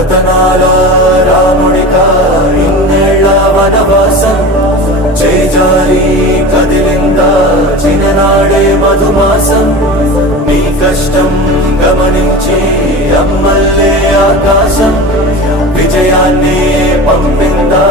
రతనాల రాముడికా ఇన్నేళ్ల వనవాసం చేజారి కదిలిందా చిన్ననాడే మధుమాసం నీ కష్టం గమనించి అమ్మల్లే ఆకాశం విజయాన్ని పంపిందా